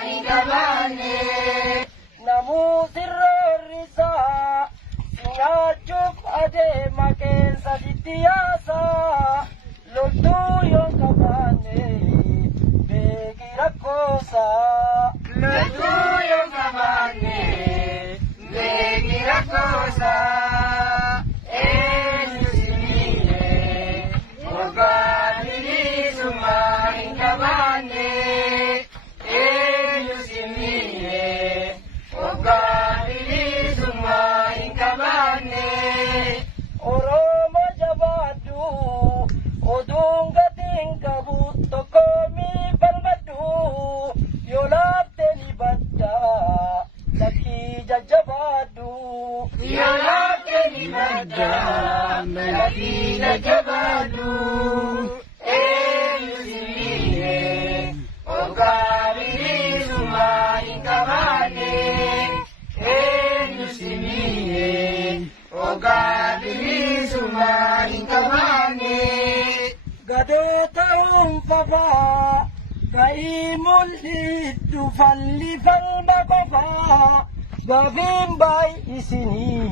Ingabane Namutirorisa Singachup ade makensa ditiyasa Loltu yung kabane Begirakosa Loltu yung kabane Begirakosa Oromo jabadu odung gating kabuto komi palmadu yolapte ni badda laki jajabadu yolapte ni badda laki jajabadu yusimiye ogari sumai kabane yusimiye Ogabili sumaring kabane Gadota umpapa Kaimul hitu falifal makopa Gabimbay isini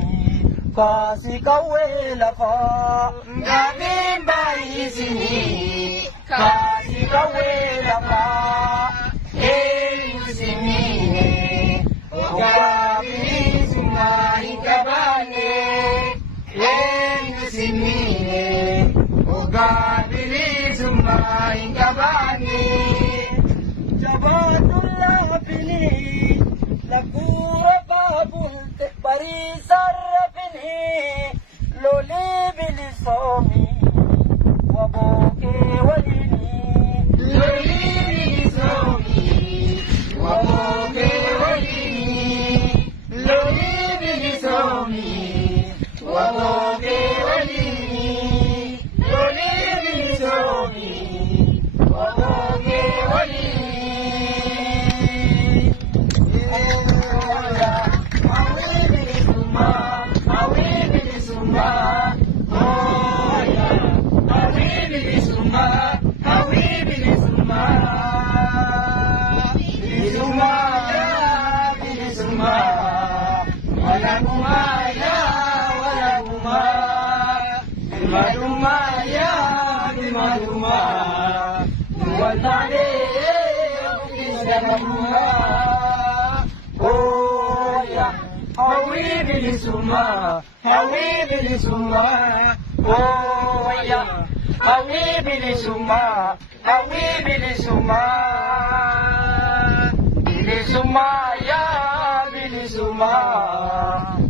Kasi kawela pa Gabimbay isini Kasi kawela pa Yusini Ogabili sumaring kabane Yusini Ogabili sumaring kabane Jabadullah pini Lakura babul parisar pini Loli bilisomi Waboke walini Loli bilisomi Waboke walini Loli bilisomi Waboke walini Loli bilisomi Waboke walini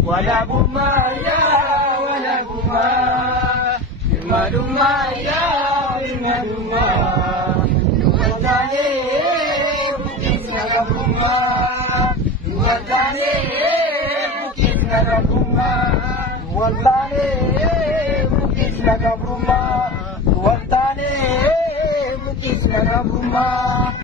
Wala bumaya, wala buma, Madumaya, Maduma, Duwatane, Bukit Nagabuma, Duwatane, Bukit Nagabuma, Duwatane, Bukit Nagabuma, Duwatane, Bukit Nagabuma.